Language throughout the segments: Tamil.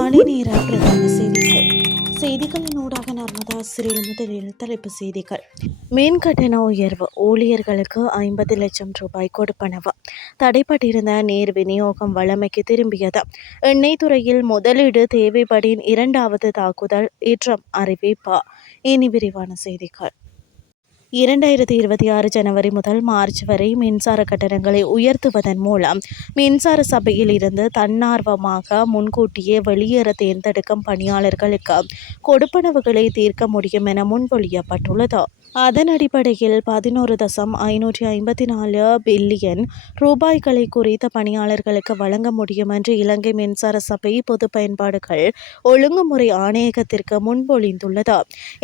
காலை நேர பிரதான செய்திகள். செய்திகளின் ஊடாக நர்மதா சிறில் முதலில் தலைப்பு செய்திகள். மீன் கட்டண உயர்வு, ஊழியர்களுக்கு 50 லட்சம் ரூபாய் கொடுப்பனவு, தடைப்பட்டிருந்த நீர் விநியோகம் வழமைக்கு திரும்பியது, எண்ணெய் துறையில் முதலீடு தேவைப்படின் இரண்டாவது தாக்குதல், ஈற்றம் அறிவிப்பு. இனி விரிவான செய்திகள். 2026 ஜனவரி முதல் மார்ச் வரை மின்சார கட்டணங்களை உயர்த்துவதன் மூலம் மின்சார சபையில் இருந்து தன்னார்வமாக முன்கூட்டியே வெளியேற தேர்ந்தெடுக்கும் பணியாளர்களுக்கு கொடுப்பனவுகளை தீர்க்க முடியும் என முன்மொழியப்பட்டுள்ளது. அதன் அடிப்படையில் 11,554 பில்லியன் ரூபாய்களை குறித்த பணியாளர்களுக்கு வழங்க முடியும் என்று இலங்கை மின்சார சபை பொது பயன்பாடுகள் ஒழுங்குமுறை ஆணையகத்திற்கு முன்மொழிந்துள்ளது.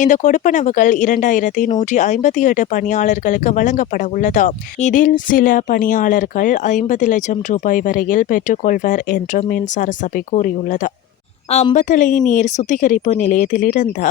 இந்த கொடுப்பனவுகள் 2158 பணியாளர்களுக்கு வழங்கப்பட உள்ளது. இதில் சில பணியாளர்கள் 50 லட்சம் ரூபாய் வரையில் பெற்றுக்கொள்வர் என்று மின்சார சபை கூறியுள்ளது. அம்பத்தலை நீர் சுத்திகரிப்பு நிலையத்திலிருந்து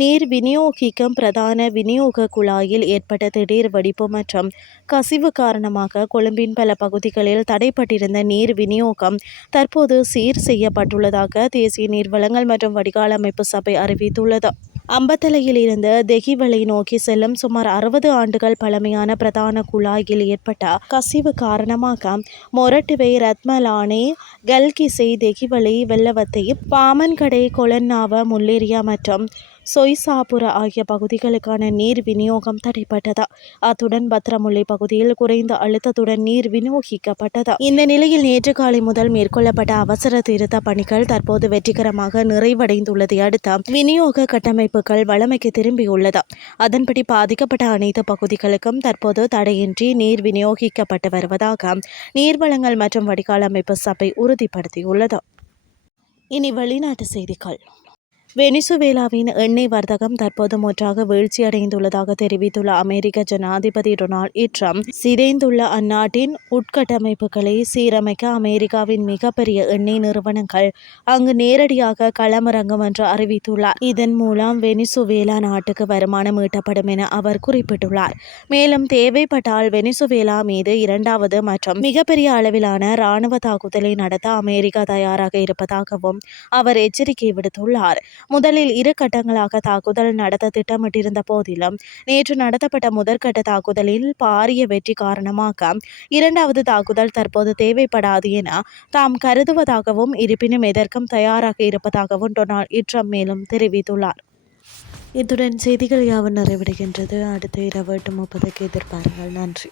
நீர் விநியோகிக்கும் பிரதான விநியோக குழாயில் ஏற்பட்ட திடீர் வெடிப்பு மற்றும் கசிவு காரணமாக கொழும்பின் பல பகுதிகளில் தடைப்பட்டிருந்த நீர் விநியோகம் தற்போது சீர் செய்யப்பட்டுள்ளதாக தேசிய நீர் வழங்கல் மற்றும் வடிகால் அமைப்பு சபை அறிவித்துள்ளது. அம்பத்தலையில் இருந்து தெஹிவளை நோக்கி செல்லும் சுமார் 60 ஆண்டுகள் பழமையான பிரதான குழாயில் ஏற்பட்ட கசிவு காரணமாக மொரட்டுவை, ரத்மலானே, கல்கிசை, தெஹிவளை, வெள்ளவத்தை, பாமன்கடை, கொலன்னாவ, முல்லேரியா மற்றும் சொய்சாபுர ஆகிய பகுதிகளுக்கான நீர் விநியோகம் தடைப்பட்டது. அத்துடன் பத்திரமுல்லை பகுதியில் குறைந்த அழுத்தத்துடன் நீர் விநியோகிக்கப்பட்டது. இந்த நிலையில் நேற்று காலை முதல் மேற்கொள்ளப்பட்ட அவசர திருத்த பணிகள் தற்போது வெற்றிகரமாக நிறைவடைந்துள்ளதை அடுத்து விநியோக கட்டமைப்புகள் வழமைக்கு திரும்பியுள்ளது. அதன்படி பாதிக்கப்பட்ட அனைத்து பகுதிகளுக்கும் தற்போது தடையின்றி நீர் விநியோகிக்கப்பட்டு வருவதாக நீர்வளங்கள் மற்றும் வடிகால் அமைப்பு சபை உறுதிப்படுத்தியுள்ளது. இனி வெளிநாட்டு செய்திகள். வெனிசுவேலாவின் எண்ணெய் வர்த்தகம் தற்போது முற்றாக வீழ்ச்சியடைந்துள்ளதாக தெரிவித்துள்ள அமெரிக்க ஜனாதிபதி டொனால்ட் ட்ரம்ப், சிதைந்துள்ள அந்நாட்டின் உட்கட்டமைப்புகளை சீரமைக்க அமெரிக்காவின் மிகப்பெரிய எண்ணெய் நிறுவனங்கள் அங்கு நேரடியாக களமிறங்கும் என்று அறிவித்துள்ளார். இதன் மூலம் வெனிசுவேலா நாட்டுக்கு வருமானம் ஈட்டப்படும் என அவர் குறிப்பிட்டுள்ளார். மேலும் தேவைப்பட்டால் வெனிசுவேலா மீது இரண்டாவது மற்றும் மிகப்பெரிய அளவிலான இராணுவ தாக்குதலை நடத்த அமெரிக்கா தயாராக இருப்பதாகவும் அவர் எச்சரிக்கை விடுத்துள்ளார். முதலில் 2 கட்டங்களாக தாக்குதல் நடத்த திட்டமிட்டிருந்த போதிலும் நேற்று நடத்தப்பட்ட முதற்கட்ட தாக்குதலில் பாரிய வெற்றி காரணமாக இரண்டாவது தாக்குதல் தற்போது தேவைப்படாது என தாம் கருதுவதாகவும் இருப்பினும் எதற்கும் தயாராக இருப்பதாகவும் டொனால்ட் ட்ரம்ப் மேலும் தெரிவித்துள்ளார். இத்துடன் செய்திகள் யாவும் நிறைவடைகின்றது. அடுத்த இரவு 8:30 எதிர்பாருங்கள். நன்றி.